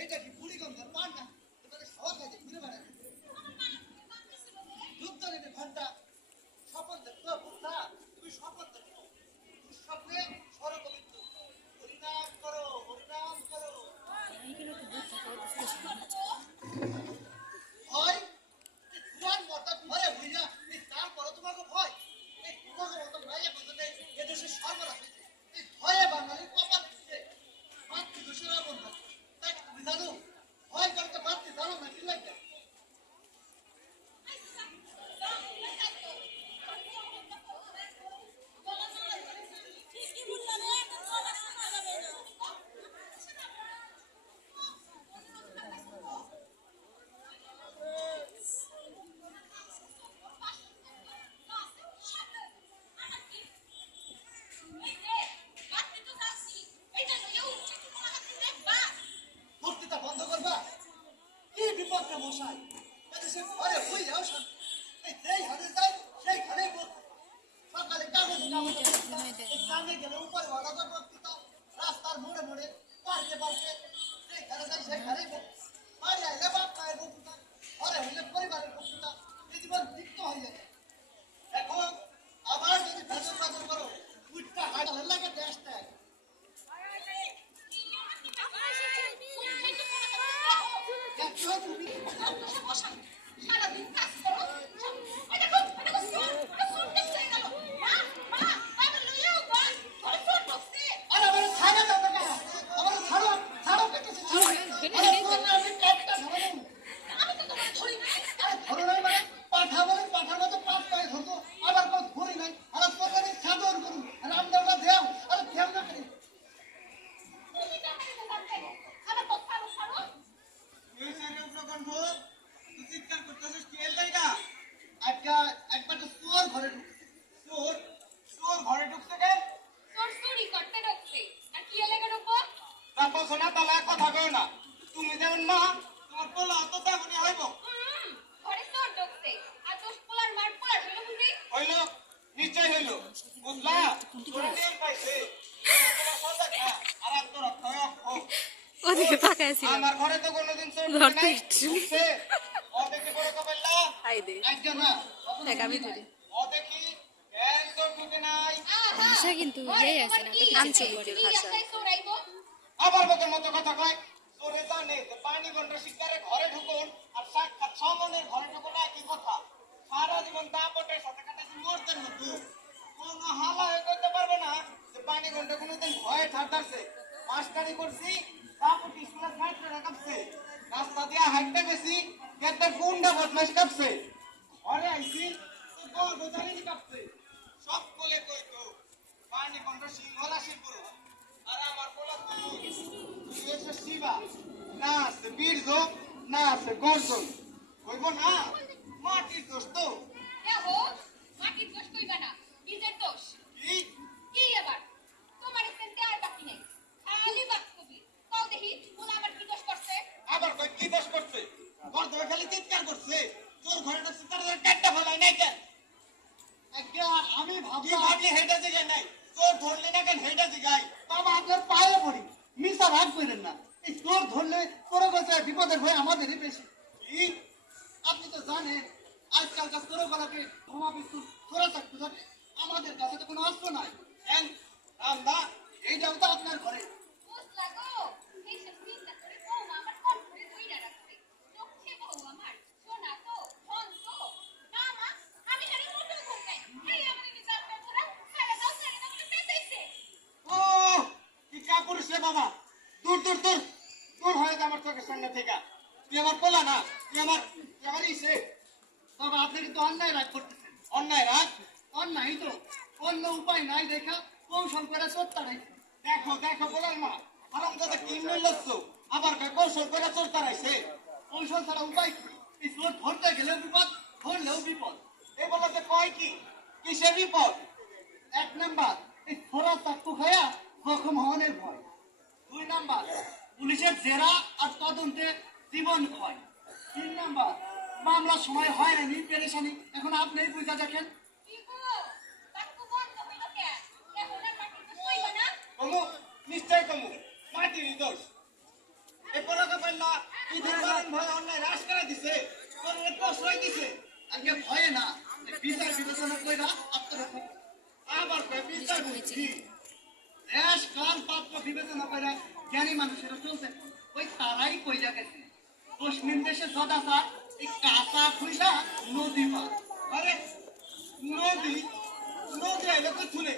এইটা কি বুড়ি গন্ধের পান না তোমাদের সবার কাছে ঘুরে বেড়ায় যুদ্ধ নিতে ঘন্টা স্বপন দেখতো বুদ্ধা তুমি স্বপন দেখো দুঃস্বপ্নে স্বরপবিত্র হরিনাম করো হরিনাম করো ভয় পুরান মতো ঘরে হইয়া এই তারপরও তোমাকে ভয় এই তোমাকে মতো মাইয়া বলতে এদেশে সর্বনাশ এই ভয়ে বাঙালির কপাল দিচ্ছে মাতৃদোষের অবন্ধা তাই তুমি জানো ভয় করতে মাতৃ জানো না কি লাগে ভক্তিটা বন্ধ করবা কি বিপদটা মশাই এদেশে ঘরে হয়ে যাও এই যেই হাতে যাই সেইখানেই বলতে সকালে কামে গেলে উপরে ওয়াদা তো বক্তৃতা রাস্তার মোড়ে মোড়ে পার্কে পার্কে সেইখানে যাই সেইখানেই বাড়ি আইলে বাপ মায়ের বক্তৃতা ঘরে হইলে পরিবারের বক্তৃতা এই জীবন তিক্ত হয়ে যাবে এখন আবার যদি ভেতর ভেতর করো উঠটা হাঁটালে লাগে দেশটা সারাদিন কাজ করো তুমি যেমন মা তোমার পোলা তো তেমনই হইব হইল নিশ্চয় হইল বুঝলা আমার ঘরে তো কোনোদিন ভাষা কিন্তু আঞ্চলিক ভাষা আবার বকের মতো কথা কয় তোরে জানে যে পানি ঘন্টা শিকারে ঘরে ঢুকুন আর সাক্ষাৎ সমনের ঘরে ঢুকুন একই কথা সারা জীবন দাপটের সাথে কাটাচ্ছি মরতেন মতো কোনো হালা হয়ে করতে পারবে না যে পানি ঘন্টা কোনোদিন ভয়ে ঠাটারছে মাস্টারি করছি দাপট স্কুলের ছাত্ররা কাঁপছে রাস্তা দিয়ে হাঁটতে গেছি একটা গুন্ডা বদমাস কাঁপছে ঘরে আইছি তো গর্ব জানিনি কাঁপছে সব বলে কই তো পানি ঘন্টা সিংহলা শিবপুর আর আমার পোলা তুই শিবা না আছে বীর্য না আছে গর্জন হইব না মাটির দোষ তো মাটির দোষ কইবা না বীজের দোষ কি কি আবার তোমার এখানে আর বাকি নেই খালি বাক কবি কও দেখি ওলা আবার কি দোষ করছে আবার কই কি দোষ করছে তোর ধরে খালি চিৎকার করছে তোর ঘরে না চিৎকার করে কাটটা ফলাই নাই কেন আজ্ঞা আমি ভাবলি হেডা জায়গা নাই তোর ধরলে না কেন হেডা জায়গায় বাবা আপনার পায়ে পড়ি মিশা ভাগ করেন না এই তোর ধরলে তোর কাছে বিপদের ভয় আমাদেরই বেশি কি আপনি তো জানেন আজকালকার তোর গলাকে বোমা পিস্তুল ছোড়া চাকু থাকে আমাদের কাছে তো কোনো অস্ত্র নাই রামদা এইটাও তো আপনার ঘরে বুঝলা গো এই সব চিন্তা করে বউ আমার কোন করে ধইরা রাখছে লক্ষ্যে বউ আমার সোনা তো ধন তো না মা আমি খালি মোটো ঘুম নাই এই আমার নিজার পর ধরা সারা দাও বলে পেটাইছে ও কি কাপুরুষ রে বাবা দূর দূর দূর দূর হয়ে যা আমার চোখের সামনে থেকে তুই আমার পোলা না তুই আমার ইসে তবে আপনি কিন্তু অন্যায় রাগ করতেছেন অন্যায় রাগ অন্যায় তো অন্য উপায় নাই দেখা কৌশল করে চোরটা রাখছে দেখো দেখো বলার মা আরাম দাদা কি মিলছ আবার কৌশল করে চোরটা রাখছে কৌশল ছাড়া উপায় কি এই চোর ধরতে গেলেও বিপদ ধরলেও বিপদ এই বলাতে কয় কি কিসের বিপদ এক নাম্বার এই ছোড়া চাকু খায়া জখম হওয়ার ভয় দুই নাম্বার পুলিশের জেরা আর তদন্তে জীবন ক্ষয় তিন নাম্বার মামলার সময় হয় না পেরেশানি এখন আপনি বুঝা দেখেন কি গো তাকু বন্ধ হইল কেন এখন আর মাটির দোষ কইবা না কমু নিশ্চয় কমু মাটির দোষ এই পোলাকে পাইলা ঈদের কারণ ভয় অন্যায় হ্রাস করে দিছে তোর প্রশ্রয় দিছে আগে ভয়ে না বিচার বিবেচনা কইরা আত্মরক্ষা আবার কয় বিচার বুদ্ধি দেশ কাল পাত্র বিবেচনা কইরা জ্ঞানী মানুষেরা চলছে ওই তারাই কইরা গেছে পশ্চিম দেশে সদাচার এই কাঁচা খুইসা নদী পার আরে নদী নদী আইলে তো চলে